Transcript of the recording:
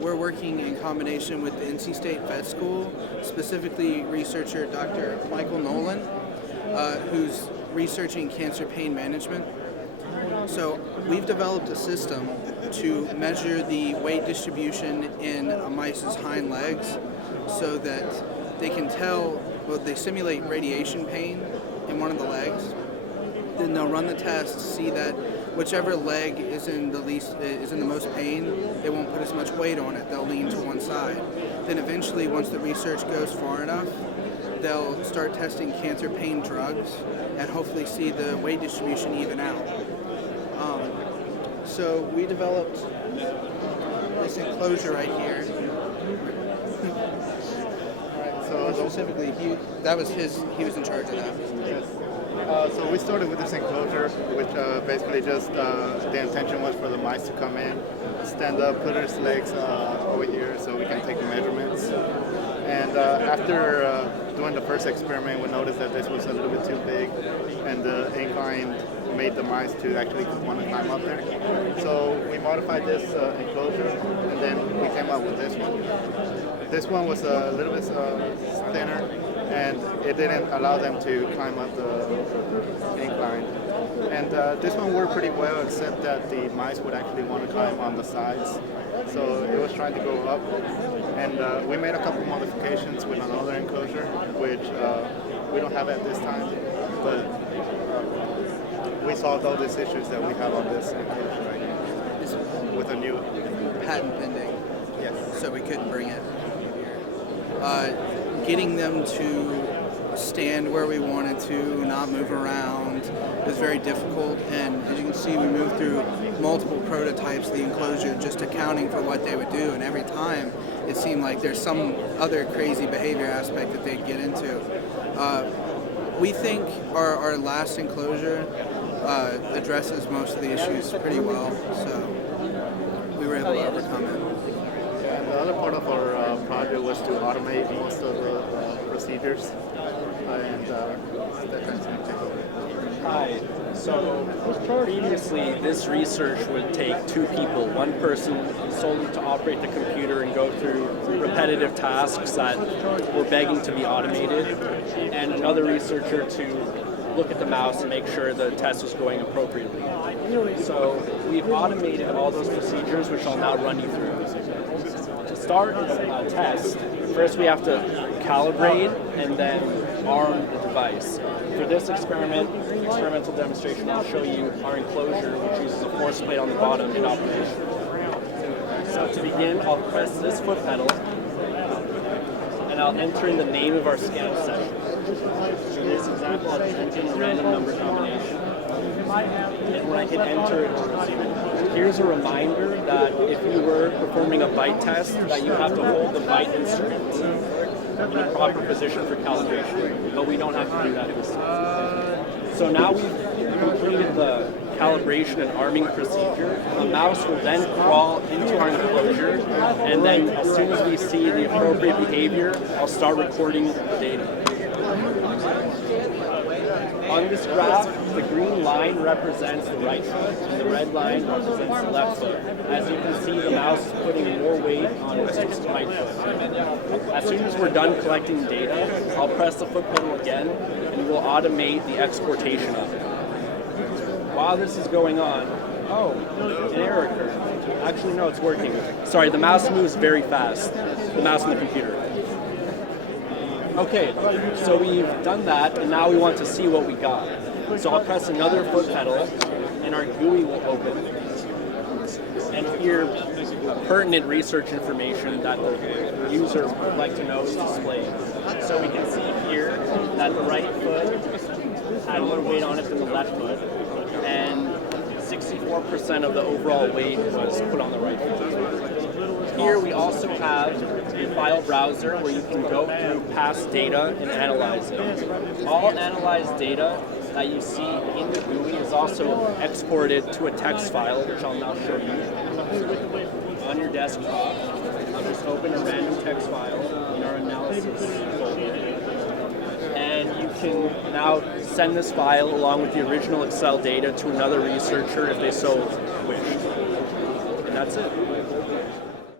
we're working in combination with the NC State Vet School, specifically researcher Dr. Michael Nolan, who's researching cancer pain management. So we've developed a system to measure the weight distribution in a mice's hind legs so that they can tell, well, they simulate radiation pain in one of the legs. Then they'll run the test to see that whichever leg is in the most pain, it won't put as much weight on it. They'll lean to one side. Then eventually, once the research goes far enough, they'll start testing cancer pain drugs and hopefully see the weight distribution even out. So we developed this enclosure right here. So specifically, he was in charge of that. Yes. So we started with this enclosure, which basically just the intention was for the mice to come in, stand up, put his legs over here so we can take the measurements. And after doing the first experiment, we noticed that this was a little bit too big, and the incline made the mice to actually want to climb up there. So we modified this enclosure, and then we came up with this one. This one was a little bit thinner, and it didn't allow them to climb up the incline. And this one worked pretty well, except that the mice would actually want to climb on the sides. So it was trying to go up. And we made a couple modifications with another enclosure, which we don't have at this time. But we solved all these issues that we have on this enclosure right here with a new Patent pending. Yes. So we couldn't bring it here. Getting them to stand where we wanted to, not move around, was very difficult. And as you can see, we moved through multiple prototypes of the enclosure, just accounting for what they would do. And every time, it seemed like there's some other crazy behavior aspect that they'd get into. We think our last enclosure addresses most of the issues pretty well, so we were able to overcome it. And the other part of our project was to automate most of the procedures, and that kind of take over. Hi. So previously, this research would take two people, one person solely to operate the computer and go through repetitive tasks that were begging to be automated, and another researcher to look at the mouse and make sure the test was going appropriately. So we've automated all those procedures, which I'll now run you through. To start a test, first we have to calibrate and then arm the device. For this experimental demonstration, I'll show you our enclosure, which uses a force plate on the bottom in operation. So to begin, I'll press this foot pedal, and I'll enter in the name of our scan session. For this example, I'll enter in a random number combination. And when I hit enter, it will resume. Here's a reminder that if you were performing a bite test, that you have to hold the bite instrument in a proper position for calibration, but we don't have to do that this time. So now we've completed the calibration and arming procedure. The mouse will then crawl into our enclosure, and then as soon as we see the appropriate behavior, I'll start recording the data. On this graph, the green line represents the right foot, and the red line represents the left foot. As you can see, the mouse is putting more weight on its right foot. As soon as we're done collecting data, I'll press the foot pedal again, and we'll automate the exportation of it. While this is going on, an error occurred. Actually, no, it's working. Sorry, the mouse moves very fast. The mouse on the computer. Okay, so we've done that, and now we want to see what we got. So I'll press another foot pedal, and our GUI will open. And here, pertinent research information that the user would like to know is displayed. So we can see here that the right foot had more weight on it than the left foot, and 64% of the overall weight was put on the right foot. Here we also have a file browser where you can go through past data and analyze it. All analyzed data that you see in the GUI is also exported to a text file, which I'll now show you. On your desktop, I'll just open a random text file in our analysis folder. And you can now send this file along with the original Excel data to another researcher if they so wish. And that's it.